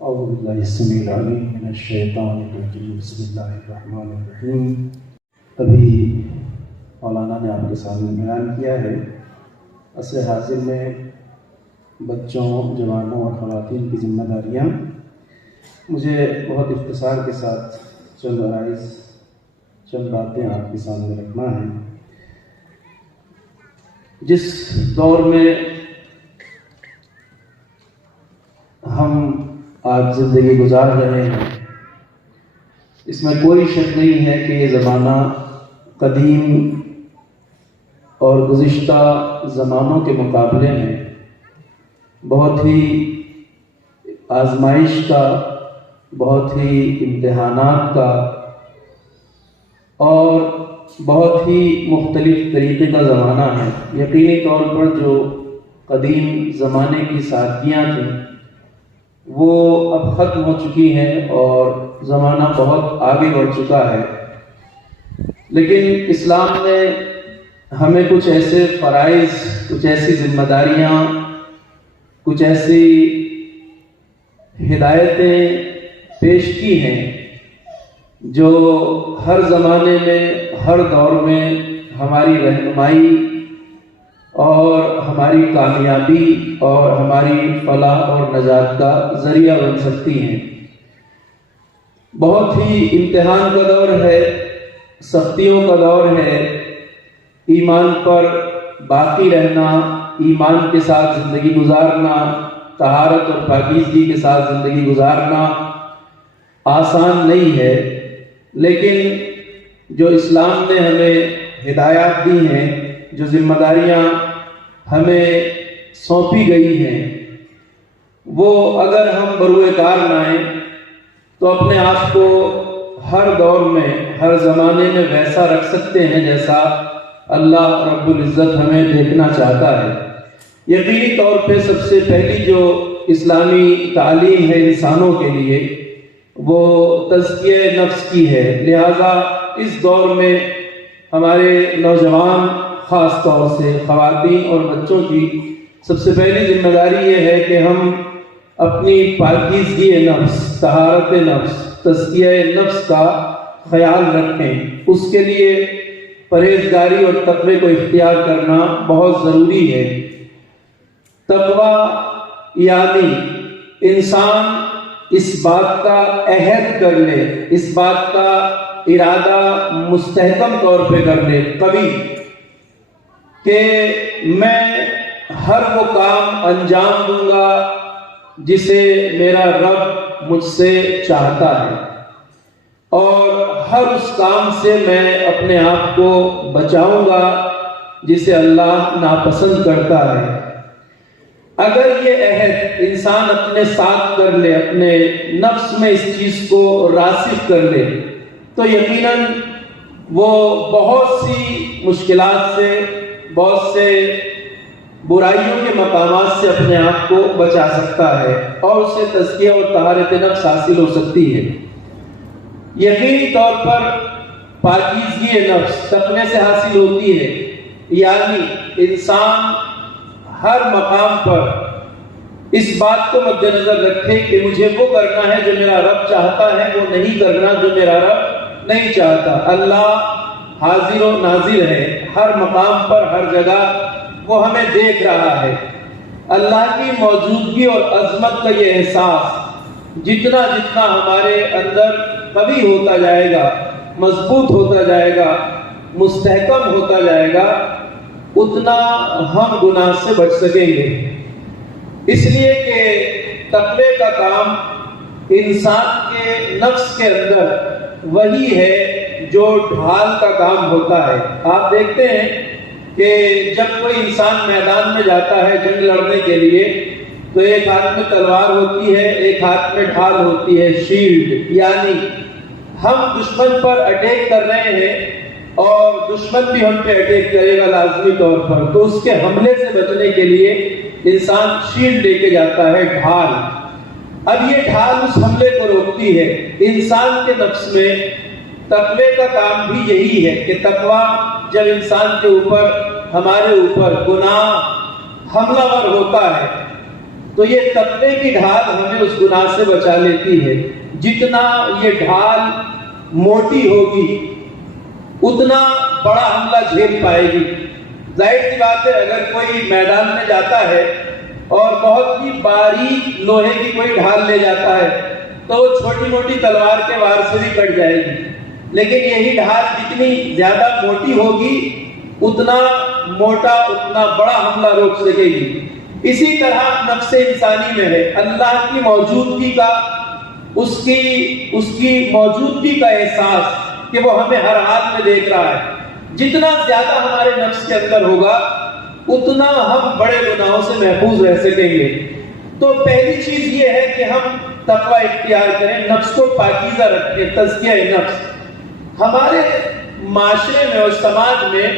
اعوذ باللہ السمیع العلیم من الشیطان الرجیم بسم اللہ الرحمن الرحیم۔ ابھی مولانا نے آپ کے سامنے بیان کیا ہے عصر حاضر میں بچوں، جوانوں اور خواتین کی ذمہ داریاں۔ مجھے بہت اختصار کے ساتھ چند باتیں آپ کے سامنے رکھنا ہے۔ جس دور میں ہم آج زندگی گزار رہے ہیں، اس میں کوئی شک نہیں ہے کہ یہ زمانہ قدیم اور گزشتہ زمانوں کے مقابلے میں بہت ہی آزمائش کا، بہت ہی امتحانات کا اور بہت ہی مختلف طریقے کا زمانہ ہے۔ یقینی طور پر جو قدیم زمانے کی سادگیاں تھیں وہ اب ختم ہو چکی ہیں اور زمانہ بہت آگے بڑھ چکا ہے، لیکن اسلام نے ہمیں کچھ ایسے فرائض، کچھ ایسی ذمہ داریاں، کچھ ایسی ہدایتیں پیش کی ہیں جو ہر زمانے میں، ہر دور میں ہماری رہنمائی اور ہماری کامیابی اور ہماری فلاح اور نجات کا ذریعہ بن سکتی ہیں۔ بہت ہی امتحان کا دور ہے، سختیوں کا دور ہے۔ ایمان پر باقی رہنا، ایمان کے ساتھ زندگی گزارنا، طہارت اور پاکیزگی کے ساتھ زندگی گزارنا آسان نہیں ہے، لیکن جو اسلام نے ہمیں ہدایات دی ہیں، جو ذمہ داریاں ہمیں سونپی گئی ہیں، وہ اگر ہم بروئے کار لائیں تو اپنے آپ کو ہر دور میں، ہر زمانے میں ویسا رکھ سکتے ہیں جیسا اللہ رب العزت ہمیں دیکھنا چاہتا ہے۔ یقینی طور پہ سب سے پہلی جو اسلامی تعلیم ہے انسانوں کے لیے وہ تزکیہ نفس کی ہے، لہذا اس دور میں ہمارے نوجوان، خاص طور سے خواتین اور بچوں کی سب سے پہلی ذمہ داری یہ ہے کہ ہم اپنی پاکیزگی نفس، طہارت نفس، تزکیہ نفس کا خیال رکھیں۔ اس کے لیے پرہیزگاری اور تقوی کو اختیار کرنا بہت ضروری ہے۔ تقوی یعنی انسان اس بات کا عہد کر لے، اس بات کا ارادہ مستحکم طور پہ کر لے کبھی کہ میں ہر وہ کام انجام دوں گا جسے میرا رب مجھ سے چاہتا ہے، اور ہر اس کام سے میں اپنے آپ کو بچاؤں گا جسے اللہ ناپسند کرتا ہے۔ اگر یہ عہد انسان اپنے ساتھ کر لے، اپنے نفس میں اس چیز کو راسخ کر لے، تو یقیناً وہ بہت سی مشکلات سے، بہت سے برائیوں کے مقامات سے اپنے آپ کو بچا سکتا ہے اور اسے تزکیہ اور طہارت نفس حاصل ہو سکتی ہے۔ یقینی طور پر پاکیزگی نفس تقوی سے حاصل ہوتی ہے، یعنی انسان ہر مقام پر اس بات کو مد نظر رکھے کہ مجھے وہ کرنا ہے جو میرا رب چاہتا ہے، وہ نہیں کرنا جو میرا رب نہیں چاہتا۔ اللہ حاضر و ناظر ہے، ہر مقام پر، ہر جگہ وہ ہمیں دیکھ رہا ہے۔ اللہ کی موجودگی اور عظمت کا یہ احساس جتنا جتنا ہمارے اندر قوی ہوتا جائے گا، مضبوط ہوتا جائے گا، مستحکم ہوتا جائے گا، اتنا ہم گناہ سے بچ سکیں گے۔ اس لیے کہ تقوی کا کام انسان کے نفس کے اندر وہی ہے جو ڈھال کا کام ہوتا ہے۔ آپ دیکھتے ہیں کہ جب کوئی انسان میدان میں جاتا ہے جنگ لڑنے کے لیے تو ایک ہاتھ میں تلوار ہوتی ہے، ایک ہاتھ میں ڈھال ہوتی ہے، شیلڈ، یعنی ہم دشمن پر اٹیک کر رہے ہیں اور دشمن بھی ہم پہ اٹیک کرے گا لازمی طور پر، تو اس کے حملے سے بچنے کے لیے انسان شیلڈ لے کے جاتا ہے، ڈھال۔ اب یہ ڈھال اس حملے کو روکتی ہے۔ انسان کے نفس میں تقوی کا کام بھی یہی ہے کہ تقوی جب انسان کے اوپر، ہمارے اوپر گناہ حملہ ور ہوتا ہے تو یہ تقوی کی ڈھال ہمیں اس گناہ سے بچا لیتی ہے. جتنا یہ ڈھال موٹی ہوگی اتنا بڑا حملہ جھیل پائے گی. ظاہر سی بات ہے اگر کوئی میدان میں جاتا ہے اور بہت ہی باریک لوہے کی کوئی ڈھال لے جاتا ہے تو وہ چھوٹی موٹی تلوار کے وار سے بھی کٹ جائے گی. لیکن یہی ڈھال جتنی زیادہ موٹی ہوگی اتنا موٹا اتنا بڑا حملہ روک سکے گی. اسی طرح نفس انسانی میں ہے اللہ کی موجودگی کا اس کی موجودگی کا احساس کہ وہ ہمیں ہر حال میں دیکھ رہا ہے. جتنا زیادہ ہمارے نفس کے اندر ہوگا اتنا ہم بڑے گناہوں سے محفوظ رہ سکیں گے. تو پہلی چیز یہ ہے کہ ہم تقوی اختیار کریں, نفس کو پاکیزہ رکھیں, تزکیہ نفس. ہمارے معاشرے میں اور سماج میں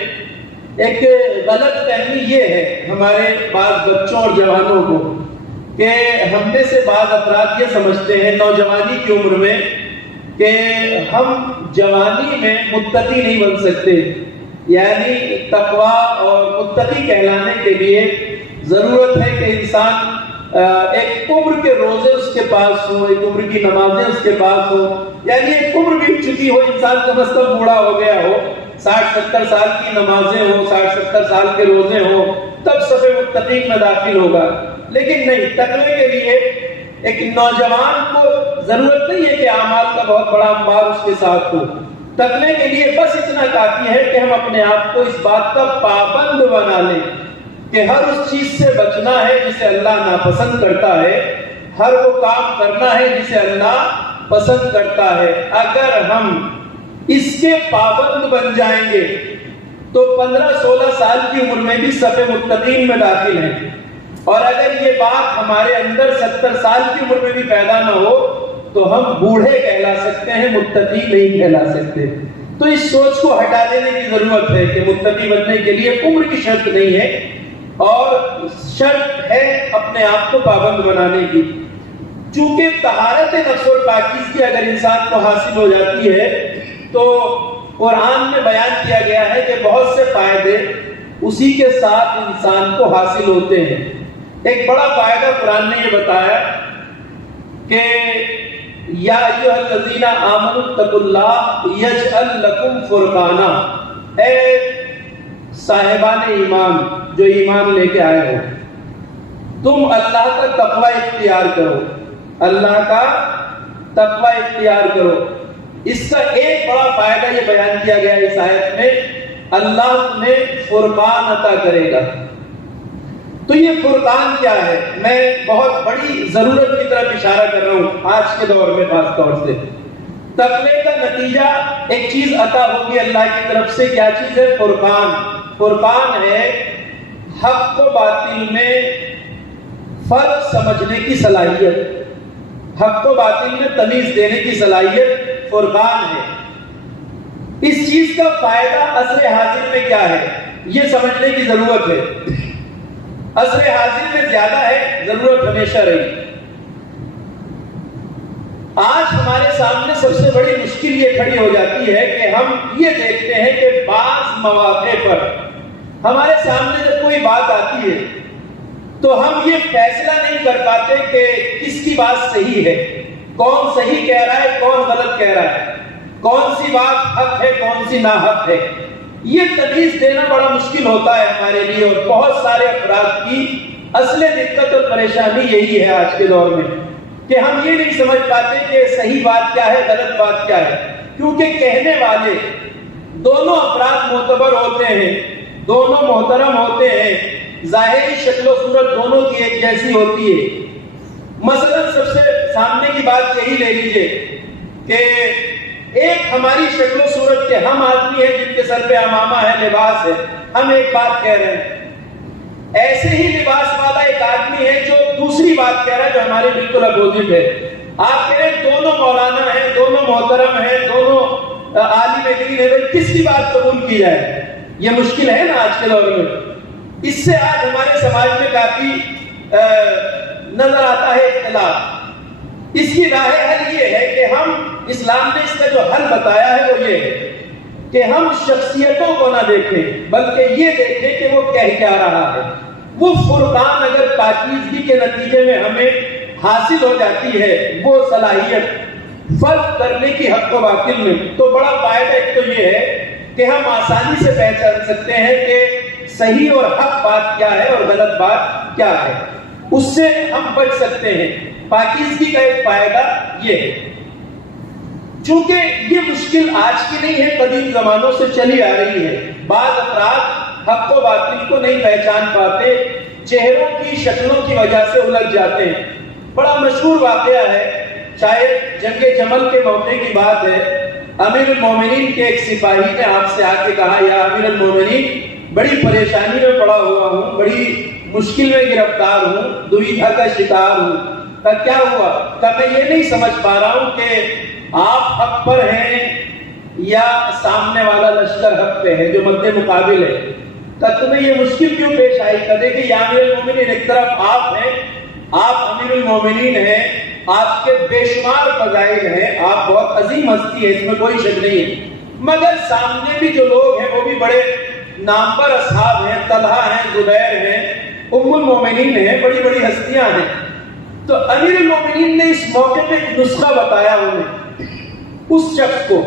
ایک غلط فہمی یہ ہے ہمارے بعض بچوں اور جوانوں کو کہ ہم میں سے بعض افراد یہ سمجھتے ہیں نوجوانی کی عمر میں کہ ہم جوانی میں متقی نہیں بن سکتے. یعنی تقویٰ اور متقی کہلانے کے لیے ضرورت ہے کہ انسان ایک عمر کے روزے اس کے پاس ہو, ایک عمر کی نمازیں اس کے پاس ہو, یعنی ایک عمر بھی چکی ہو, انسان کم از کم بوڑھا ہو گیا ہو, 60-70 سال کی نمازیں ہوں, 60-70 سال کے روزے ہوں, تب صف متقین میں داخل ہوگا. لیکن نہیں, تقوی کے لیے ایک نوجوان کو ضرورت نہیں ہے کہ اعمال کا بہت بڑا انبار اس کے ساتھ ہو. تقوی کے لیے بس اتنا کافی ہے کہ ہم اپنے آپ کو اس بات کا پابند بنا لیں کہ ہر اس چیز سے بچنا ہے جسے اللہ ناپسند کرتا ہے, ہر وہ کام کرنا ہے جسے اللہ پسند کرتا ہے. اگر ہم اس کے پابند بن جائیں گے تو 15-16 سال کی عمر میں بھی صف متقین میں داخل ہیں. اور اگر یہ بات ہمارے اندر 70 سال کی عمر میں بھی پیدا نہ ہو تو ہم بوڑھے کہلا سکتے ہیں, متقی نہیں کہلا سکتے. تو اس سوچ کو ہٹا دینے کی ضرورت ہے کہ متقی بننے کے لیے عمر کی شرط نہیں ہے اور شرط ہے اپنے آپ کو پابند بنانے کی. چونکہ طہارت نفس اور پاکیزگی اگر انسان کو حاصل ہو جاتی ہے تو قرآن میں بیان کیا گیا ہے کہ بہت سے فائدے اسی کے ساتھ انسان کو حاصل ہوتے ہیں. ایک بڑا فائدہ قرآن نے یہ بتایا کہ یا ایھا الذین آمنوا اتقوا اللہ یجعل لکم فرقانا, اے صاحبان ایمان جو ایمان لے کے آئے ہو, تم اللہ کا تقوی اختیار کرو, اللہ کا تقوی اختیار کرو. اس کا ایک بڑا فائدہ یہ بیان کیا گیا اس آیت میں, اللہ تمہیں فرقان عطا کرے گا. تو یہ فرقان کیا ہے؟ میں بہت بڑی ضرورت کی طرف اشارہ کر رہا ہوں آج کے دور میں خاص طور سے. تقوی کا نتیجہ ایک چیز عطا ہوگی اللہ کی طرف سے. کیا چیز ہے؟ فرقان. فرقان ہے حق و باطل میں فرق سمجھنے کی صلاحیت, حق و باطل میں تمیز دینے کی صلاحیت فرقان ہے. اس چیز کا فائدہ عصر حاضر میں کیا ہے یہ سمجھنے کی ضرورت ہے. عصر حاضر میں زیادہ ہے, ضرورت ہمیشہ رہی. آج ہمارے سامنے سب سے بڑی مشکل یہ کھڑی ہو جاتی ہے کہ ہم یہ دیکھتے ہیں کہ بعض مواقع پر ہمارے سامنے جب کوئی بات آتی ہے تو ہم یہ فیصلہ نہیں کر پاتے کہ کس کی بات صحیح ہے, کون صحیح کہہ رہا ہے, کون غلط کہہ رہا ہے, کون سی بات حق ہے, کون سی ناحق ہے. یہ تمیز دینا بڑا مشکل ہوتا ہے ہمارے لیے. اور بہت سارے افراد کی اصل دقت اور پریشانی یہی ہے آج کے دور میں کہ ہم یہ نہیں سمجھ پاتے کہ صحیح بات کیا ہے, غلط بات کیا ہے. کیونکہ کہنے والے دونوں افراد معتبر ہوتے ہیں, دونوں محترم ہوتے ہیں, ظاہری شکل و صورت دونوں کی ایک جیسی ہوتی ہے. مثلا سب سے سامنے کی بات یہی لے لیجئے کہ ایک ہماری شکل و صورت کے ہم آدمی ہیں جن کے سر پہ عمامہ ہے, لباس ہے, ہم ایک بات کہہ رہے ہیں. ایسے ہی لباس والا ایک آدمی ہے جو دوسری بات کہہ رہا ہے جو ہمارے بالکل اپوزٹ ہے. آپ کہہ رہے ہیں دونوں مولانا ہیں, دونوں محترم ہیں, دونوں عالم دین ہے, کس کی بات قبول کی جائے؟ یہ مشکل ہے نا آج کے دور میں. اس سے آج ہمارے سماج میں کافی نظر آتا ہے اختلاف. اس کی راہ حل یہ ہے کہ ہم, اسلام نے اس کا جو حل بتایا ہے وہ یہ ہے کہ ہم شخصیتوں کو نہ دیکھیں بلکہ یہ دیکھیں کہ وہ کہہ کیا رہا ہے. وہ فرقان اگر پاکیزگی کے نتیجے میں ہمیں حاصل ہو جاتی ہے، وہ صلاحیت فرق کرنے کی حق و باطل میں، تو بڑا فائدہ ایک تو یہ ہے کہ ہم آسانی سے پہچان سکتے ہیں کہ صحیح اور حق بات کیا ہے اور غلط بات کیا ہے، اس سے ہم بچ سکتے ہیں۔ پاکیزگی کا ایک فائدہ یہ ہے، چونکہ یہ مشکل آج کی نہیں ہے، قدیم زمانوں سے چلی آ رہی ہے۔ بعض افراد حق و باطل کو نہیں پہچان پاتے، چہروں کی شکلوں کی وجہ سے الجھ جاتے ہیں۔ بڑا مشہور واقعہ ہے، شاید جنگ جمل کے موقع کی بات ہے۔ امیر المومنین کے ایک سپاہی نے آپ سے آ کے کہا، یا امیر المومنین، بڑی پریشانی میں پڑا ہوا ہوں، بڑی مشکل میں گرفتار ہوں، دویدھا کا شکار ہوں۔ کہ کیا ہوا؟ کہ میں یہ نہیں سمجھ پا رہا ہوں کہ آپ حق پر ہیں یا سامنے والا لشکر حق پہ ہے جو مد مقابل ہے۔ کہ تمہیں یہ مشکل کیوں پیش آئی؟ کہ دیکھیں یا امیر المومنین، ایک طرف آپ ہیں، آپ امیر المومنین ہیں، آپ کے بے شمار فضائل ہیں، آپ بہت عظیم ہستی ہے، اس میں کوئی شک نہیں ہے، مگر سامنے بھی جو لوگ ہیں وہ بھی بڑے نامور اصحاب ہیں، طلحہ ہیں، زبیر ہیں، ام المومنین ہیں، بڑی بڑی ہستیاں ہیں۔ تو امیر المومنین نے اس موقع پہ ایک نسخہ بتایا انہیں، اس شخص کو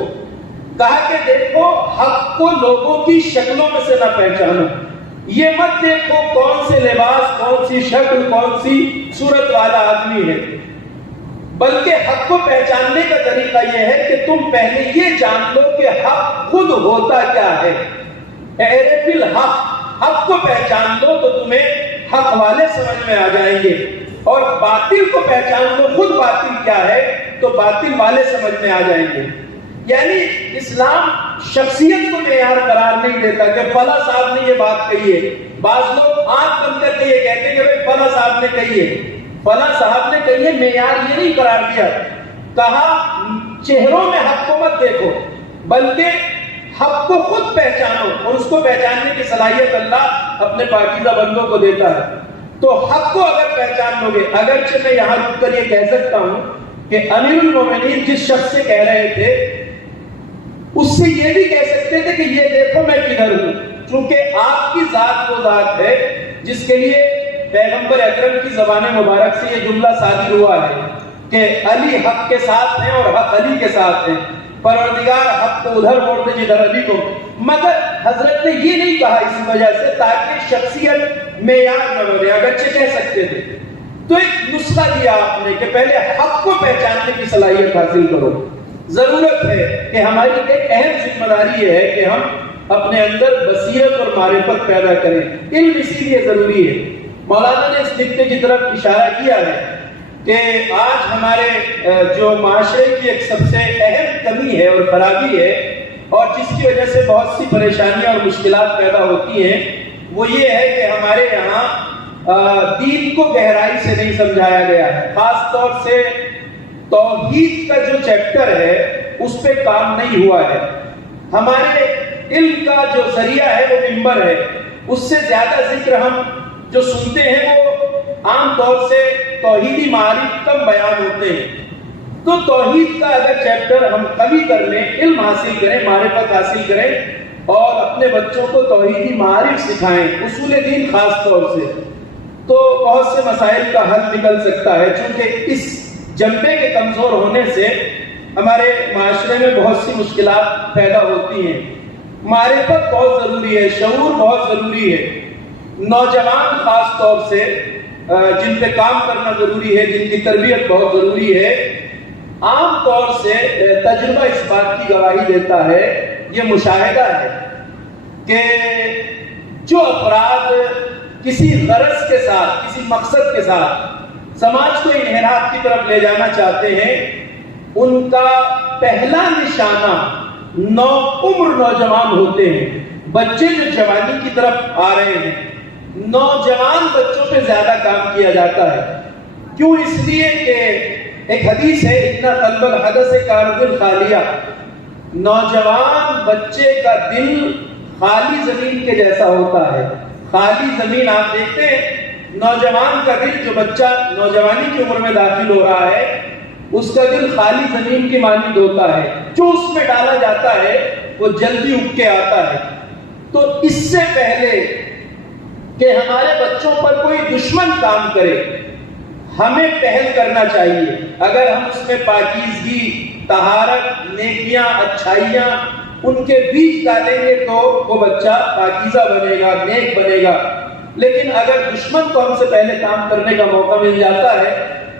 کہا کہ دیکھو، حق کو لوگوں کی شکلوں میں سے نہ پہچانو، یہ مت دیکھو کون سے لباس، کون سی شکل، کون سی صورت والا آدمی ہے، بلکہ حق کو پہچاننے کا طریقہ یہ ہے کہ تم پہلے یہ جان لو کہ حق خود ہوتا کیا ہے۔ اعرف الحق، حق کو پہچان لو تو تمہیں حق والے سمجھ میں آ جائیں گے، اور باطل کو پہچان لو، خود باطل کیا ہے تو باطل والے سمجھ میں آ جائیں گے۔ یعنی اسلام شخصیت کو معیار قرار نہیں دیتا کہ فلاں صاحب نے یہ بات کہی ہے۔ بعض لوگ آنکھ بند کر کے یہ کہتے ہیں کہ بھائی فلاں صاحب نے کہی ہے، فلاں صاحب نے کہی ہے، معیار یہ نہیں قرار دیا۔ کہا چہروں میں حق کو مت دیکھو، بلکہ حق کو خود پہچانو، اور اس کو پہچاننے کی صلاحیت اللہ اپنے پاکیزہ بندوں کو دیتا ہے۔ تو حق کو اگر پہچان لو گے، اگرچہ میں یہاں رک کر یہ کہہ سکتا ہوں کہ امیر المومنین جس شخص سے کہہ رہے تھے، اس سے یہ بھی کہہ سکتے تھے کہ یہ دیکھو میں کدھر ہوں، چونکہ آپ کی ذات وہ ذات ہے جس کے لیے پیغمبر اکرم کی زبان مبارک سے یہ جملہ صادر ہوا ہے کہ علی حق کے ساتھ ہیں اور حق علی کے ساتھ ہیں، پروردگار حق کو ادھر موڑ دے جدھر علی کو۔ مگر حضرت نے یہ نہیں کہا اس وجہ سے تاکہ شخصیت معیار نہ بنے، اگرچہ کہہ سکتے تھے۔ تو ایک نسخہ دیا آپ نے کہ پہلے حق کو پہچاننے کی صلاحیت حاصل کرو۔ ضرورت ہے کہ ہماری ایک اہم ذمہ داری ہے کہ ہم اپنے اندر بصیرت اور معرفت پیدا کریں۔ علم اسی لیے ضروری ہے۔ مولانا نے اس نکتے کی طرف اشارہ کیا ہے کہ آج ہمارے جو معاشرے کی ایک سب سے اہم کمی ہے اور خرابی ہے، اور جس کی وجہ سے بہت سی پریشانیاں اور مشکلات پیدا ہوتی ہیں، وہ یہ ہے کہ ہمارے یہاں دین کو گہرائی سے نہیں سمجھایا گیا ہے۔ خاص طور سے توحید کا جو چیپٹر ہے اس پہ کام نہیں ہوا ہے۔ ہمارے علم کا جو ذریعہ ہے وہ منبر ہے، اس سے زیادہ ذکر ہم جو سنتے ہیں وہ عام طور سے توحیدی معارف کم بیان ہوتے ہیں۔ تو توحید کا اگر چیپٹر ہم قوی کر لیں، علم حاصل کریں، معرفت حاصل کریں، اور اپنے بچوں کو توحیدی معارف سکھائیں، اصول دین خاص طور سے، تو بہت سے مسائل کا حل نکل سکتا ہے۔ چونکہ اس جنبے کے کمزور ہونے سے ہمارے معاشرے میں بہت سی مشکلات پیدا ہوتی ہیں۔ معرفت بہت ضروری ہے، شعور بہت ضروری ہے۔ نوجوان خاص طور سے جن پہ کام کرنا ضروری ہے، جن کی تربیت بہت ضروری ہے، عام طور سے تجربہ اس بات کی گواہی دیتا ہے، یہ مشاہدہ ہے کہ جو افراد کسی غرض کے ساتھ، کسی مقصد کے ساتھ سماج کو انحراف کی طرف لے جانا چاہتے ہیں، ان کا پہلا نشانہ نوعمر نوجوان ہوتے ہیں۔ بچے جو جوانی کی طرف آ رہے ہیں، نوجوان بچوں پہ زیادہ کام کیا جاتا ہے۔ کیوں؟ اس لیے کہ ایک حدیث ہے، اتنا طلب الحدث کارد الخالیہ، نوجوان بچے کا دل خالی زمین کے جیسا ہوتا ہے۔ خالی زمین آپ دیکھتے ہیں، نوجوان کا دل، جو بچہ نوجوانی کی عمر میں داخل ہو رہا ہے، اس کا دل خالی زمین کی مانند ہوتا ہے، جو اس میں ڈالا جاتا ہے وہ جلدی اگ کے آتا ہے۔ تو اس سے پہلے کہ ہمارے بچوں پر کوئی دشمن کام کرے، ہمیں پہل کرنا چاہیے۔ اگر ہم اس میں پاکیزگی، طہارت، نیکیاں، اچھائیاں ان کے بیچ ڈالیں گے تو وہ بچہ پاکیزہ بنے گا، نیک بنے گا۔ لیکن اگر دشمن کو ہم سے پہلے کام کرنے کا موقع مل جاتا ہے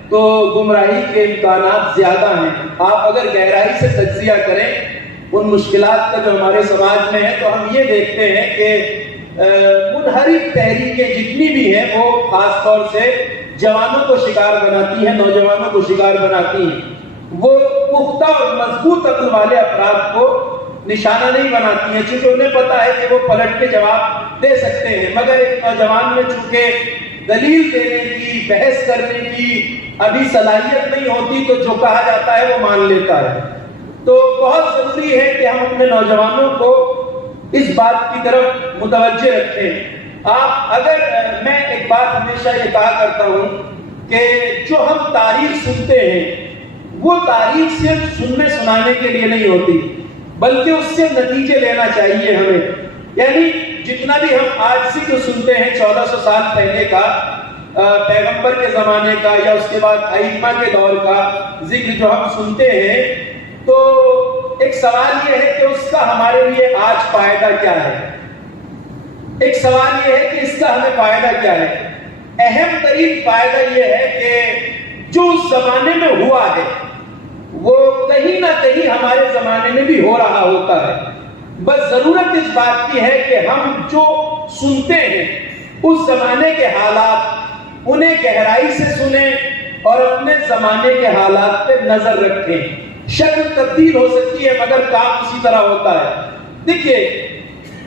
تو گمراہی کے امکانات زیادہ ہیں۔ آپ اگر گہرائی سے تجزیہ کریں ان مشکلات کا جو ہمارے سماج میں ہے تو ہم یہ دیکھتے ہیں کہ منحرف تحریکیں جتنی بھی ہیں وہ خاص طور سے جوانوں کو شکار بناتی ہیں، نوجوانوں کو شکار بناتی ہیں۔ وہ پختہ اور مضبوط عقل والے افراد کو نشانہ نہیں بناتی ہیں، چونکہ انہیں پتا ہے کہ وہ پلٹ کے جواب دے سکتے ہیں، مگر ایک نوجوان میں چونکہ دلیل دینے کی، بحث کرنے کی ابھی صلاحیت نہیں ہوتی تو جو کہا جاتا ہے وہ مان لیتا ہے۔ تو بہت ضروری ہے کہ ہم اپنے نوجوانوں کو اس بات کی طرف متوجہ رکھیں۔ آپ اگر میں ایک بات ہمیشہ یہ کہا کرتا ہوں کہ جو ہم تاریخ سنتے ہیں وہ تاریخ صرف سننے سنانے کے لیے نہیں ہوتی، بلکہ اس سے نتیجے لینا چاہیے ہمیں۔ یعنی جتنا بھی ہم آج سے جو سنتے ہیں 1400 سال پہلے کا، پیغمبر کے زمانے کا یا اس کے بعد ائمہ کے دور کا ذکر جو ہم سنتے ہیں، تو ایک سوال یہ ہے کہ اس کا ہمارے لیے آج فائدہ کیا ہے؟ ایک سوال یہ ہے کہ اس کا ہمیں فائدہ کیا ہے؟ اہم ترین فائدہ یہ ہے کہ جو اس زمانے میں ہوا ہے وہ کہیں نہ کہیں ہمارے زمانے میں بھی ہو رہا ہوتا ہے۔ بس ضرورت اس بات کی ہے کہ ہم جو سنتے ہیں اس زمانے کے حالات انہیں گہرائی سے سنیں اور اپنے زمانے کے حالات پہ نظر رکھیں۔ شکل تبدیل ہو سکتی ہے مگر کام اسی طرح ہوتا ہے۔ دیکھیے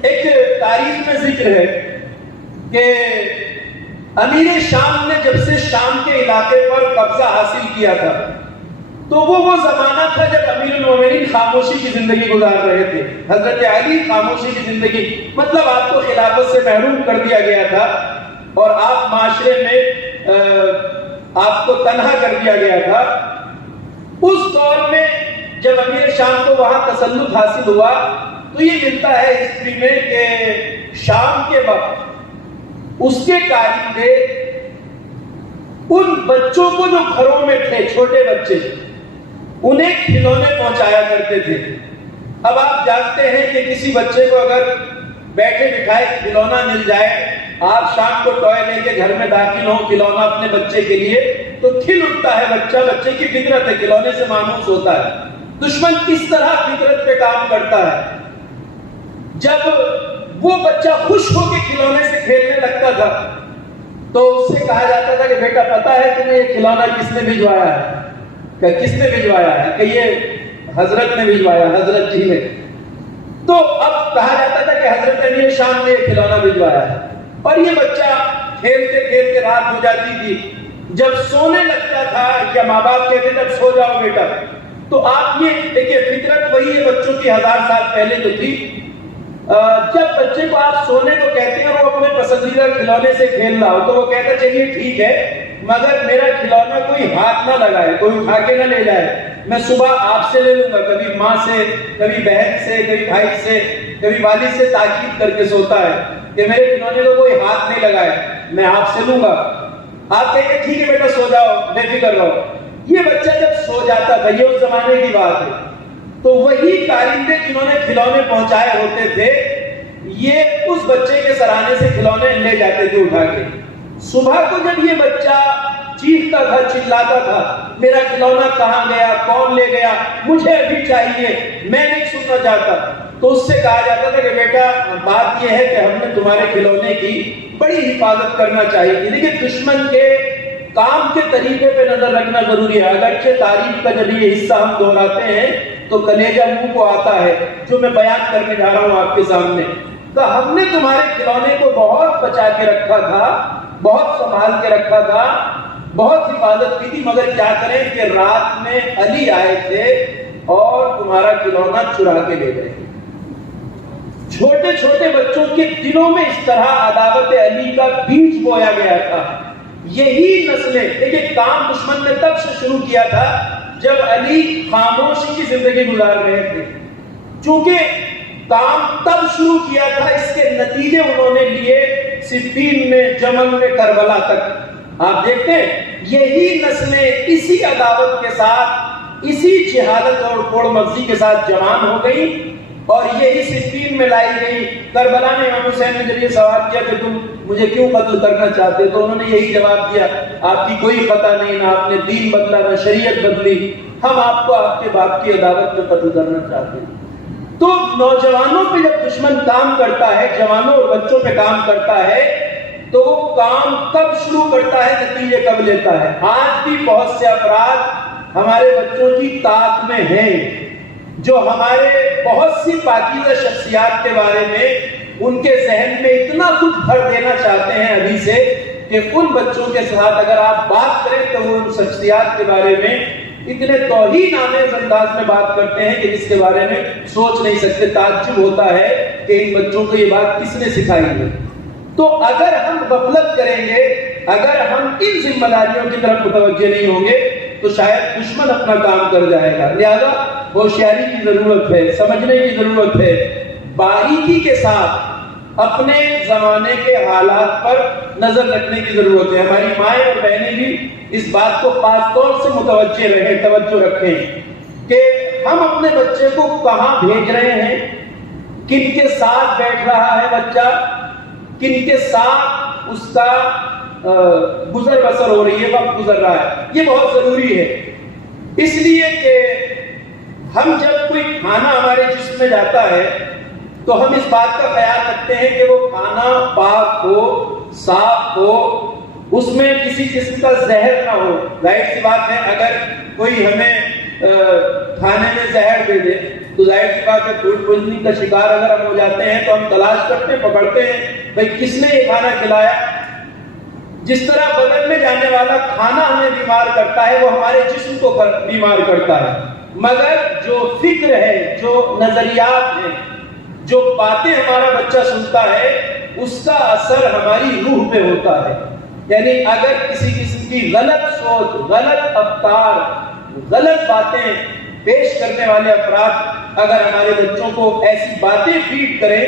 ایک تاریخ میں ذکر ہے کہ امیر شام نے جب سے شام کے علاقے پر قبضہ حاصل کیا تھا تو وہ زمانہ تھا جب امیر المومنین خاموشی کی زندگی گزار رہے تھے۔ حضرت علی خاموشی کی زندگی، مطلب آپ کو خلافت سے محروم کر دیا گیا تھا اور آپ معاشرے میں آپ کو تنہا کر دیا گیا تھا۔ اس دور میں جب امیر شام کو وہاں تسلط حاصل ہوا تو یہ ملتا ہے ہسٹری میں کہ شام کے وقت اس کے کارندے ان بچوں کو جو گھروں میں تھے، چھوٹے بچے، انہیں کھلونے پہنچایا کرتے تھے۔ اب آپ جانتے ہیں کہ کسی بچے کو اگر بیٹھے بٹھائے کھلونا مل جائے، آپ شام کو ٹوائے لے کے گھر میں داخل ہوں کھلونا اپنے بچے کے لیے، تو کھل اٹھتا ہے بچہ، بچے کی فطرت ہے، کھلونے سے مانوس ہوتا ہے۔ دشمن کس طرح فطرت پہ کام کرتا ہے؟ جب وہ بچہ خوش ہو کے کھلونے سے کھیلنے لگتا تھا تو اس سے کہا جاتا تھا کہ بیٹا پتا ہے تمہیں یہ کھلونا کس نے بھجوایا ہے؟ کہ کس نے بھجوایا ہے؟ کہ یہ حضرت نے بھجوایا، حضرت جی نے۔ تو اب کہا جاتا تھا کہ حضرت امیر شام نے یہ کھلونا بھجوایا ہے، اور یہ بچہ کھیلتے کھیلتے رات ہو جاتی تھی، جب سونے لگتا تھا یا ماں باپ کہتے تھے سو جاؤ بیٹا، تو آپ یہ دیکھیے فطرت وہی ہے بچوں کی 1000 سال پہلے جو تھی۔ جب بچے کو آپ سونے کو کہتے ہیں اور وہ اپنے پسندیدہ کھلونے سے کھیل رہا ہو تو وہ کہتا چلیے ٹھیک ہے مگر میرا کھلونا کوئی ہاتھ نہ لگائے، کوئی اٹھا کے نہ لے جائے، میں صبح آپ سے لے لوں گا۔ کبھی ماں سے، کبھی بہن سے، کبھی بھائی سے، کبھی والد سے تاکید کر کے سوتا ہے کہ میرے کھلونے کو کوئی ہاتھ نہیں لگائے، میں آپ سے لوں گا۔ آپ کہیں گے ٹھیک ہے بیٹا سو جاؤ، بے فکر رہو۔ یہ بچہ جب سو جاتا تھا، یہ اس زمانے کی بات ہے، تو وہی کارندے جنہوں نے کھلونے پہنچائے ہوتے تھے یہ اس بچے کے سرانے سے کھلونے لے جاتے تھے اٹھا کے۔ صبح کو جب یہ بچہ چیختا تھا، چلاتا تھا میرا کھلونا کہاں گیا، کون لے گیا، مجھے ابھی چاہیے، میں نہیں سننا چاہتا، تو اس سے کہا جاتا تھا کہ بیٹا بات یہ ہے کہ ہم نے تمہارے کھلونے کی بڑی حفاظت کرنا چاہیے۔ لیکن دشمن کے کام کے طریقے پہ نظر رکھنا ضروری ہے۔ اگرچہ تاریخ کا جب یہ حصہ ہم دہراتے ہیں تو کلیجہ منہ کو آتا ہے، جو میں بیان کرنے جا رہا ہوں آپ کے سامنے۔ تو ہم نے تمہارے کھلونے کو بہت بچا کے رکھا تھا، بہت سنبھال کے رکھا تھا، بہت حفاظت کی تھی، مگر کیا کریں کہ رات میں علی آئے تھے اور تمہارا کھلونا چرا کے لے گئے۔ چھوٹے چھوٹے بچوں کے دلوں میں اس طرح عداوت علی کا بیج بویا گیا تھا۔ یہی نسلیں، دیکھیں کام دشمن نے تب سے شروع کیا تھا جب علی خاموشی کی زندگی گزار رہے تھے۔ چونکہ کام تب شروع کیا تھا، اس کے نتیجے انہوں نے لیے صفین میں، جمل میں، کربلا تک آپ دیکھتے ہیں یہی نسلیں اسی عداوت کے ساتھ، اسی جہالت اور کوڑ مغزی کے ساتھ جوان ہو گئی اور یہی صفین میں لائی گئی۔ کربلا میں امام حسین نے جب یہ سوال کیا کہ تم مجھے کیوں قتل کرنا چاہتے، تو انہوں نے یہی جواب دیا، آپ کی کوئی خطا نہیں، نہ آپ نے دین بدلا، نہ شریعت بدلی، ہم آپ کو آپ کے باپ کی عداوت میں قتل کرنا چاہتے ہیں۔ تو نوجوانوں پہ جب دشمن کام کرتا ہے، جوانوں اور بچوں پہ کام کرتا ہے، تو وہ کام کب شروع کرتا ہے، نتیجے کب لیتا ہے۔ آج بھی بہت سے افراد ہمارے بچوں کی طاق میں ہیں جو ہمارے بہت سی پاکیزہ شخصیات کے بارے میں ان کے ذہن میں اتنا کچھ بھر دینا چاہتے ہیں ابھی سے کہ ان بچوں کے ساتھ اگر آپ بات کریں تو وہ ان شخصیات کے بارے میں اتنے توہین آمیز انداز میں بات کرتے ہیں کہ جس کے بارے میں سوچ نہیں سکتے۔ تعجب ہوتا ہے کہ ان بچوں کو یہ بات کس نے سکھائی ہے۔ تو اگر ہم غفلت کریں گے، اگر ہم ان ذمہ داریوں کی طرف متوجہ نہیں ہوں گے تو شاید دشمن اپنا کام کر جائے گا۔ لہذا ہوشیاری کی ضرورت ہے، سمجھنے کی ضرورت ہے، باریکی کے ساتھ اپنے زمانے کے حالات پر نظر رکھنے کی ضرورت ہے۔ ہماری مائیں اور بہنیں بھی اس بات کو خاص طور سے متوجہ رہیں، توجہ رکھیں کہ ہم اپنے بچے کو کہاں بھیج رہے ہیں، کن کے ساتھ بیٹھ رہا ہے بچہ، کن کے ساتھ اس کا گزر بسر ہو رہی ہے، وقت گزر رہا ہے، یہ بہت ضروری ہے۔ اس لیے کہ ہم جب کوئی کھانا ہمارے جسم میں جاتا ہے تو ہم اس بات کا خیال رکھتے ہیں کہ وہ کھانا پاک ہو، صاف ہو، اس میں کسی قسم کا زہر نہ ہو۔ ظاہر سی بات ہے اگر کوئی ہمیں کھانے میں زہر دے دے تو ظاہر سی بات ہے فوڈ پوائزننگ کا شکار اگر ہم ہو جاتے ہیں تو ہم تلاش کرتے ہیں، پکڑتے ہیں بھئی کس نے یہ کھانا کھلایا۔ جس طرح بدن میں جانے والا کھانا ہمیں بیمار کرتا ہے وہ ہمارے جسم کو بیمار کرتا ہے، مگر جو فکر ہے، جو نظریات ہیں، جو باتیں ہمارا بچہ سنتا ہے اس کا اثر ہماری روح پہ ہوتا ہے۔ یعنی اگر کسی قسم کی غلط سوچ، غلط افکار، غلط باتیں پیش کرنے والے افراد اگر ہمارے بچوں کو ایسی باتیں فیڈ کریں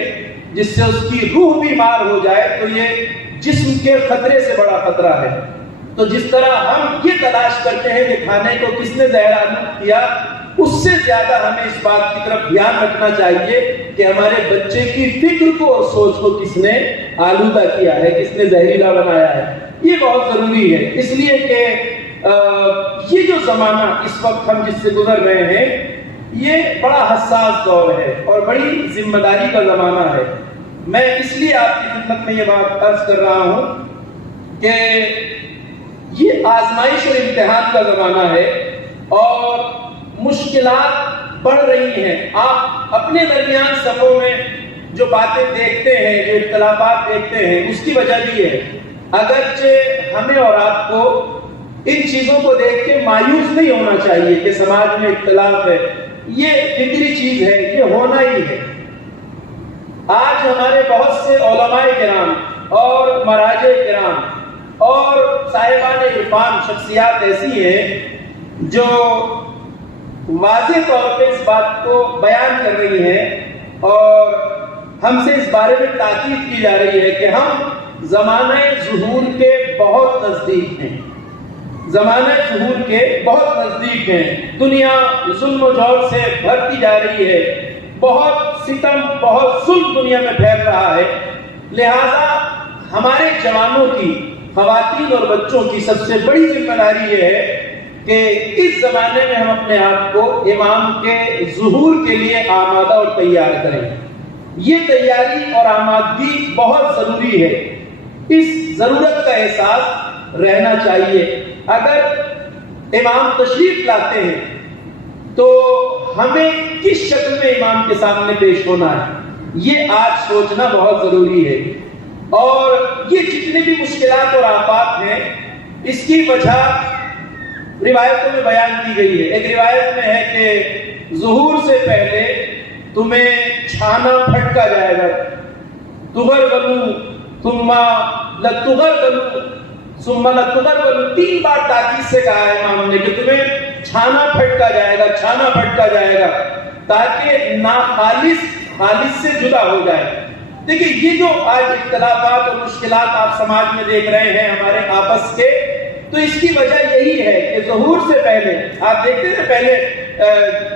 جس سے اس کی روح بیمار ہو جائے تو یہ جسم کے خطرے سے بڑا خطرہ ہے۔ تو جس طرح ہم یہ تلاش کرتے ہیں کہ کھانے کو کس نے زہر آلود کیا، اس سے زیادہ ہمیں اس بات کی طرف دھیان رکھنا چاہیے کہ ہمارے بچے کی فکر کو اور سوچ کو کس نے آلودہ کیا ہے، کس نے زہریلا بنایا ہے۔ یہ بہت ضروری ہے، اس لیے کہ یہ جو زمانہ اس وقت ہم جس سے گزر رہے ہیں یہ بڑا حساس دور ہے اور بڑی ذمہ داری کا زمانہ ہے۔ میں اس لیے آپ کی خدمت میں یہ بات عرض کر رہا ہوں کہ یہ آزمائش اور امتحان کا زمانہ ہے اور مشکلات بڑھ رہی ہیں۔ آپ اپنے درمیان سبوں میں جو باتیں دیکھتے ہیں، جو اختلافات دیکھتے ہیں، اس کی وجہ بھی ہے۔ اگرچہ ہمیں اور آپ کو ان چیزوں کو دیکھ کے مایوس نہیں ہونا چاہیے کہ سماج میں اختلاف ہے، یہ فطری چیز ہے، یہ ہونا ہی ہے۔ آج ہمارے بہت سے علماء کرام اور مراجع کرام اور صاحبان عرفان شخصیات ایسی ہیں جو واضح طور پہ اس بات کو بیان کر رہی ہیں اور ہم سے اس بارے میں تاکید کی جا رہی ہے کہ ہم زمانہ ظہور کے بہت نزدیک ہیں، زمانہ ظہور کے بہت نزدیک ہیں۔ دنیا ظلم و جور سے بھرتی جا رہی ہے، بہت ستم، بہت ظلم دنیا میں پھیل رہا ہے۔ لہذا ہمارے جوانوں کی، خواتین اور بچوں کی سب سے بڑی ذمہ داری یہ ہے کہ اس زمانے میں ہم اپنے آپ کو امام کے ظہور کے لیے آمادہ اور تیار کریں۔ یہ تیاری اور آمادگی بہت ضروری ہے، اس ضرورت کا احساس رہنا چاہیے۔ اگر امام تشریف لاتے ہیں تو ہمیں کس شکل میں امام کے سامنے پیش ہونا ہے، یہ آج سوچنا بہت ضروری ہے۔ اور یہ جتنی بھی مشکلات اور آفات ہیں اس کی وجہ روایتوں میں بیان کی گئی ہے۔ ایک روایت میں ہے کہ ظہور سے پہلے تمہیں چھانا پھٹکا جائے گا، تغربلوا ثم لتغربلوا ثم لتغربلوا، 3 بار تاکید سے کہا ہے امام نے کہ تمہیں چھانا پھٹکا جائے گا، چھانا پھٹکا جائے گا، تاکہ ناخالص خالص سے جدا ہو جائے۔ دیکھیں یہ جو آج اختلافات اور مشکلات آپ سماج میں دیکھ رہے ہیں ہمارے آپس کے، تو اس کی وجہ یہی ہے کہ ظہور سے پہلے آپ دیکھتے تھے پہلے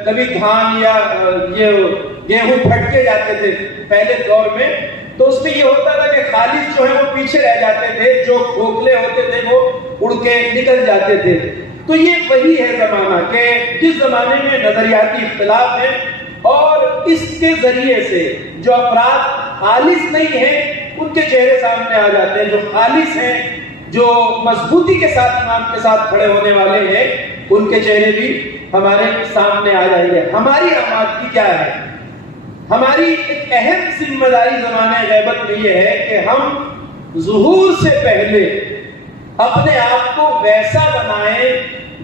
کبھی دھان یا یہ گیہوں پھٹکے جاتے تھے پہلے دور میں، تو اس میں یہ ہوتا تھا کہ خالص جو ہے وہ پیچھے رہ جاتے تھے، جو کھوکھلے ہوتے تھے وہ اڑ کے نکل جاتے تھے۔ تو یہ وہی ہے زمانہ کہ جس زمانے میں نظریاتی اختلاف ہے، اور اس کے ذریعے سے جو افراد خالص نہیں ہیں ان کے چہرے سامنے آ جاتے ہیں، جو خالص ہیں، جو مضبوطی کے ساتھ امام کے ساتھ کھڑے ہونے والے ہیں، ان کے چہرے بھی ہمارے سامنے آ جائیں گے۔ ہماری آمادگی کیا ہے؟ ہماری ایک اہم ذمہ داری زمانہ غیبت میں یہ ہے کہ ہم ظہور سے پہلے اپنے آپ کو ویسا بنائیں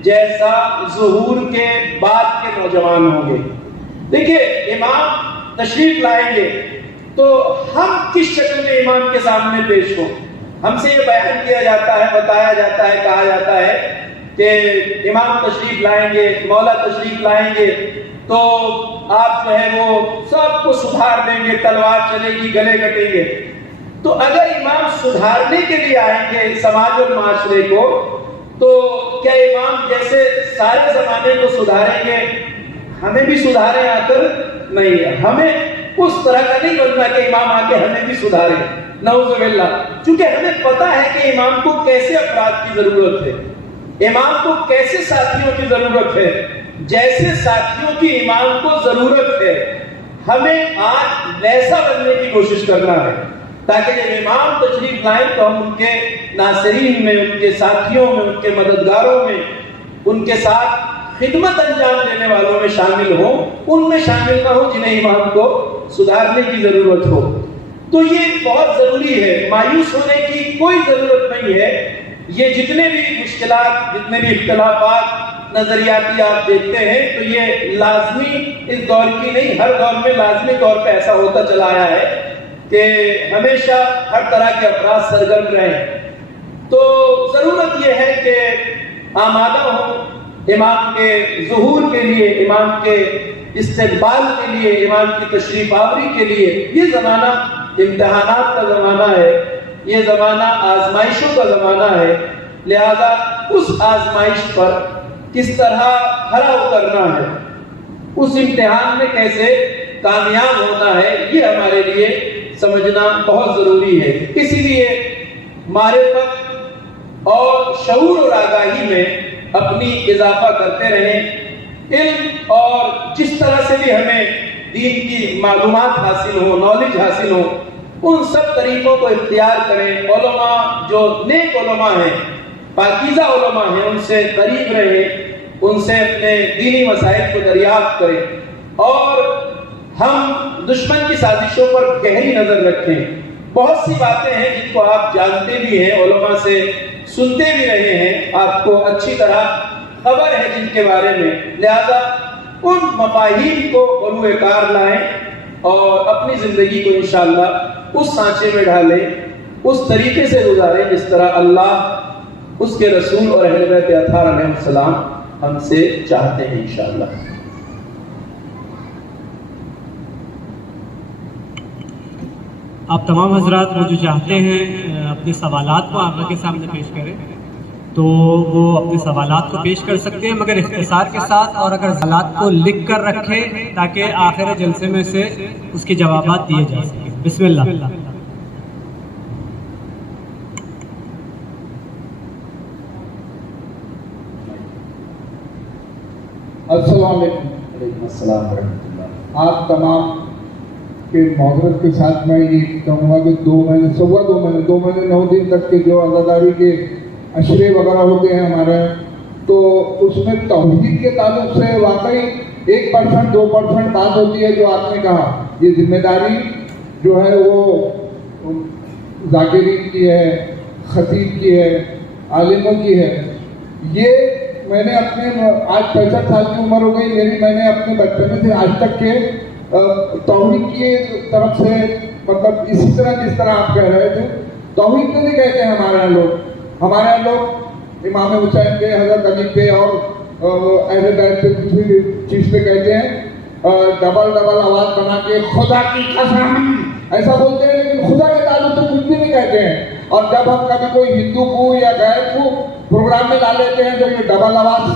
جیسا ظہور کے بعد کے نوجوان ہوں گے۔ دیکھیے امام تشریف لائیں گے تو ہم کس شکل میں امام کے سامنے پیش ہوں۔ ہم سے یہ بیان کیا جاتا ہے، بتایا جاتا ہے، کہا جاتا ہے کہ امام تشریف لائیں گے، مولا تشریف لائیں گے تو آپ جو ہے وہ سب کو سدھار دیں گے، تلوار چلے گی، گلے کٹیں گے۔ تو اگر امام سدھارنے کے لیے آئیں گے سماج اور معاشرے کو، تو کیا امام جیسے سارے زمانے کو سدھاریں گے؟ ہمیں بھی سدھاریں آ کر؟ نہیں، ہمیں اس طرح کا نہیں بننا کہ امام آ کے ہمیں بھی سدھارے، نعوذ باللہ۔ چونکہ ہمیں پتہ ہے کہ امام کو کیسے افراد کی ضرورت ہے، امام کو کیسے ساتھیوں کی ضرورت ہے، جیسے ساتھیوں کی امام کو ضرورت ہے، ہمیں آج ویسا بننے کی کوشش کرنا ہے، تاکہ جب امام تشریف لائیں تو ہم ان کے ناصرین میں، ان کے ساتھیوں میں، ان کے مددگاروں میں، ان کے ساتھ خدمت انجام دینے والوں میں شامل ہوں، ان میں شامل نہ ہوں جنہیں امام کو سدھارنے کی ضرورت ہو۔ تو یہ بہت ضروری ہے، مایوس ہونے کی کوئی ضرورت نہیں ہے۔ یہ جتنے بھی مشکلات، جتنے بھی اختلافات نظریاتی آپ دیکھتے ہیں، تو یہ لازمی اس دور کی نہیں، ہر دور میں لازمی طور پہ ایسا ہوتا چلا آیا ہے کہ ہمیشہ ہر طرح کے افراد سرگرم رہیں۔ تو ضرورت یہ ہے کہ آمادہ ہوں امام کے ظہور کے لیے، امام کے استقبال کے لیے، امام کی تشریف آوری کے لیے۔ یہ زمانہ امتحانات کا زمانہ ہے، یہ زمانہ آزمائشوں کا زمانہ ہے، لہذا اس آزمائش پر کس طرح کھرا اترنا ہے، اس امتحان میں کیسے کامیاب ہونا ہے، یہ ہمارے لیے سمجھنا بہت ضروری ہے۔ اسی لیے معرفت اور شعور اور آگاہی میں اپنی اضافہ کرتے رہیں، علم اور جس طرح سے بھی ہمیں دین کی معلومات حاصل ہو، نالج حاصل ہو، ان سب طریقوں کو اختیار کریں۔ علماء جو نیک علماء ہیں، پاکیزہ علماء ہیں، ان سے قریب رہیں، ان سے اپنے دینی مسائل کو دریافت کریں، اور ہم دشمن کی سازشوں پر گہری نظر رکھیں۔ بہت سی باتیں ہیں جن کو آپ جانتے بھی ہیں، علماء سے سنتے بھی رہے ہیں، آپ کو اچھی طرح خبر ہے جن کے بارے میں، لہذا ان مفاہیم کو بروئے کار لائیں اور اپنی زندگی کو انشاءاللہ اس سانچے میں ڈالیں، اس طریقے سے گزاریں جس طرح اللہ، اس کے رسول اور اہل بیت اطہار علیہ السلام ہم سے چاہتے ہیں انشاءاللہ۔ آپ تمام حضرات وہ جو چاہتے ہیں اپنے سوالات کو آپ کے سامنے پیش کریں تو وہ اپنے سوالات کو پیش کر سکتے ہیں، مگر اختصار کے ساتھ، اور اگر سوالات کو لکھ کر رکھیں تاکہ آخر جلسے میں سے اس کے جوابات دیے جا سکیں۔ بسم اللہ۔ السلام علیکم۔ وعلیکم السلام ورحمۃ اللہ۔ آپ تمام کے معذرت کے ساتھ میں یہ کہوں گا کہ 2 مہینے 9 دن تک کے جو عزاداری کے عشرے وغیرہ ہوتے ہیں ہمارے، تو اس میں توحید کے تعلق سے واقعی 1% 2% بات ہوتی ہے جو آپ نے کہا۔ یہ ذمہ داری جو ہے وہ ذاکرین کی ہے، خطیب کی ہے، عالموں کی ہے۔ یہ میں نے اپنے آج 65 سال کی عمر ہو گئی میری، میں نے اپنے بچپنے سے آج تک کے توحید کی طرف سے، مطلب اسی طرح جس طرح آپ کہہ رہے تھے، توحید تو نہیں کہتے ہیں ہمارے یہاں لوگ امام حسین پہ، حضرت علی پہ اور اہل بیت پہ کسی چیز پہ کہتے ہیں، ڈبل آواز بنا کے خدا کی قسم ایسا بولتے ہیں، لیکن خدا کے تعلق سے کچھ بھی نہیں کہتے ہیں. اور جب ہم کبھی کوئی ہندو کو یا غیر کو پروگرام میں لا لیتے ہیں تو یہ ڈبل آواز,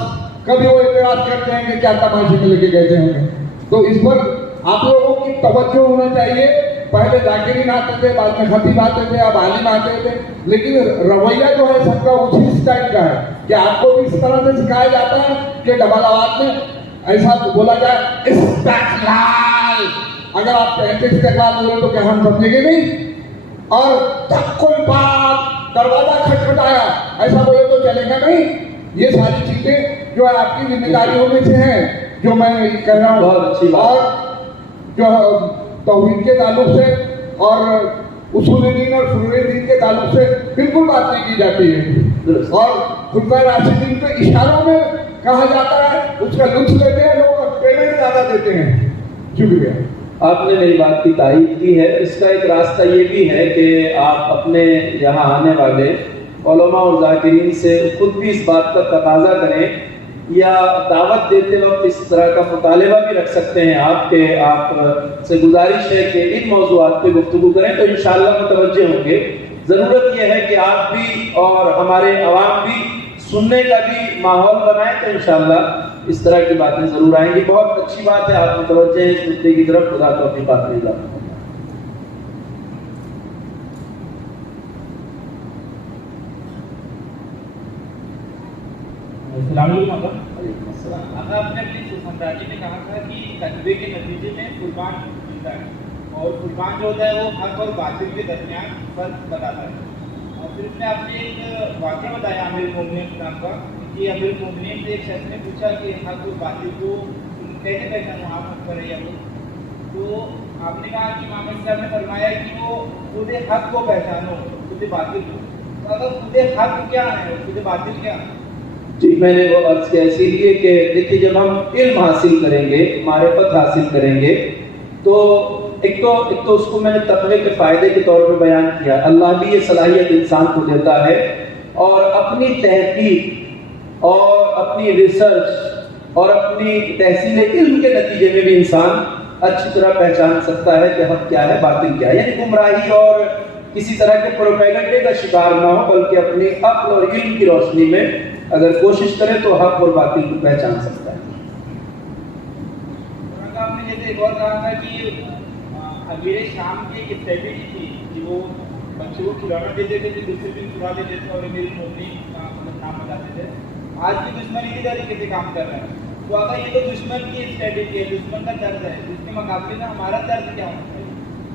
کبھی وہ اعتراض کرتے ہیں کہ کیا تماشے میں لے کے گئے ہوں. تو اس پر آپ لوگوں کی توجہ ہونا چاہیے. پہلے ذاکرین آتے تھے, بعد میں خطیب آتے تھے, اب عالم آتے تھے, لیکن رویہ جو ہے سب کا اسی اسٹائل کا ہے کہ آپ کو بھی اس طرح سے سکھایا جاتا ہے کہ ڈبل آواز میں ایسا بولا جائے استقلال. اگر آپ کہتے استقلال بولے تو کیا ہم سمجھیں گے نہیں؟ اور دھکل پاپ دروازہ کھٹکھٹایا ایسا بولے تو چلے گا نہیں. یہ ساری چیزیں جو ہے آپ کی ذمہ داریوں میں سے ہیں جو میں کہہ رہا ہوں. بہت اچھی بات. اور جو توحید کے تعلق سے اور اصول دین اور فروع دین کے تعلق سے بالکل بات نہیں کی جاتی ہے. اور خلفائے راشدین کے اشاروں میں کہا جاتا ہے, اس کا لطف لیتے ہیں لوگ اور پیمنٹ زیادہ دیتے ہیں. شکریہ. آپ نے میری بات کی تائید کی ہے. اس کا ایک راستہ یہ بھی ہے کہ آپ اپنے یہاں آنے والے علماء اور ذاکرین سے خود بھی اس بات کا تقاضا کریں یا دعوت دیتے وقت اس طرح کا مطالبہ بھی رکھ سکتے ہیں آپ کہ آپ سے گزارش ہے کہ ان موضوعات پہ گفتگو کریں تو انشاءاللہ متوجہ ہوں گے. ضرورت یہ ہے کہ آپ بھی اور ہمارے عوام بھی سننے کا بھی ماحول بنائیں تو انشاءاللہ اس طرح کی باتیں ضرور آئیں گی. بہت اچھی بات ہے, آپ متوجہ ہیں اس مدعے کی طرف. خدا توفیق عطا فرمائے. السلام علیکم. وعلیکم السلام. آپ نے اپنی سمراجی میں کہا تھا کہ تقوی کے نتیجے میں قربان ملتا ہے اور قربان جو ہوتا ہے وہ حق اور باطل کے درمیان فرق بتاتا ہے. اور پھر اس میں آپ نے ایک واقعہ بتایا امیر المومنین نام کا کہ امیر المومنین سے ایک شخص نے پوچھا کہ حق اور باطل کو کیسے پہچانو, آپ کرے یا وہ. تو آپ نے کہا کہ امام صاحب نے فرمایا کہ وہ خود حق کو پہچانو, خود باطل کو. تو اگر خود حق کیا ہے, خود باطل کیا ہے؟ جی میں نے وہ عرض کیا اسی لیے کہ دیکھیے جب ہم علم حاصل کریں گے, معرفت حاصل کریں گے تو ایک تو اس کو میں نے تقوی کے فائدے کے طور پہ بیان کیا. اللہ بھی یہ صلاحیت انسان کو دیتا ہے اور اپنی تحقیق اور اپنی ریسرچ اور اپنی تحصیل علم کے نتیجے میں بھی انسان اچھی طرح پہچان سکتا ہے کہ حق کیا ہے باطل کیا ہے. یعنی گمراہی اور کسی طرح کے پروپیگنڈے کا شکار نہ ہو بلکہ اپنی عقل اور علم کی روشنی میں اگر کوشش کرے تو حق اور باطل کو پہچان سکتا ہے. آپ نے جیسے ایک اور کہا تھا کہ امیر شام کی ایک اسٹریٹجی تھی کہ وہ بچوں کو کھلونا دیتے تھے, دوسرے دن چرا دیتے تھے اور امیر المومنین کا نام بتاتے تھے. آج بھی دشمن اسی طریقے سے کام کر رہا ہے. تو اگر یہ تو دشمن کی اسٹریٹجی ہے, دشمن کا درد ہے, اس کے مقابلے میں ہمارا درد کیا ہونا چاہیے؟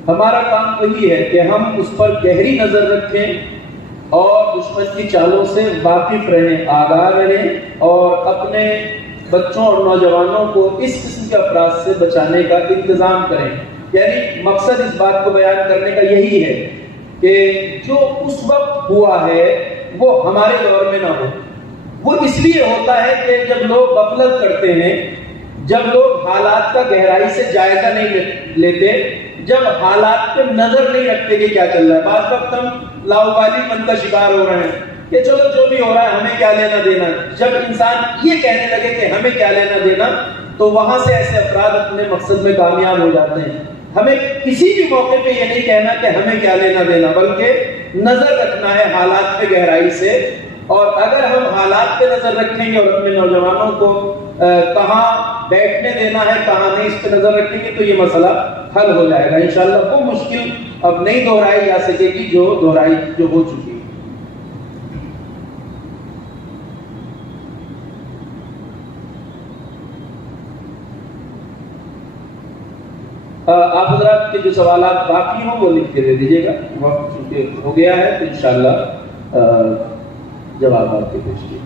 ہمارا کام وہی ہے کہ ہم اس پر گہری نظر رکھیں اور دشمن کی چالوں سے واقف رہیں, آگاہ رہیں اور اپنے بچوں اور نوجوانوں کو اس قسم کے افراد سے بچانے کا انتظام کریں. یعنی مقصد اس بات کو بیان کرنے کا یہی ہے کہ جو اس وقت ہوا ہے وہ ہمارے دور میں نہ ہو. وہ اس لیے ہوتا ہے کہ جب لوگ غفلت کرتے ہیں, جب لوگ حالات کا گہرائی سے جائزہ نہیں لیتے, جب حالات پہ نظر نہیں رکھتے کہ کیا چل رہا ہے. بعض وقت ہم لاوبالی من کا شکار ہو رہے ہیں کہ چلو جو بھی ہو رہا ہے ہمیں کیا لینا دینا. جب انسان یہ کہنے لگے کہ ہمیں کیا لینا دینا تو وہاں سے ایسے افراد اپنے مقصد میں کامیاب ہو جاتے ہیں. ہمیں کسی بھی موقع پہ یہ نہیں کہنا کہ ہمیں کیا لینا دینا بلکہ نظر رکھنا ہے حالات پہ گہرائی سے. اور اگر ہم حالات پہ نظر رکھیں گے اور اپنے نوجوانوں کو کہاں بیٹھنے دینا ہے کہاں نہیں اس پہ نظر رکھیں گے تو یہ مسئلہ حل ہو جائے گا انشاءاللہ. وہ مشکل اب نہیں دہرائی جا سکے گی جو ہو چکی ہے. آپ حضرات کے جو سوالات باقی ہوں وہ لکھ کے دے دیجیے گا. وقت چونکہ ہو گیا ہے تو انشاءاللہ جواب آپ کے پیش کیے.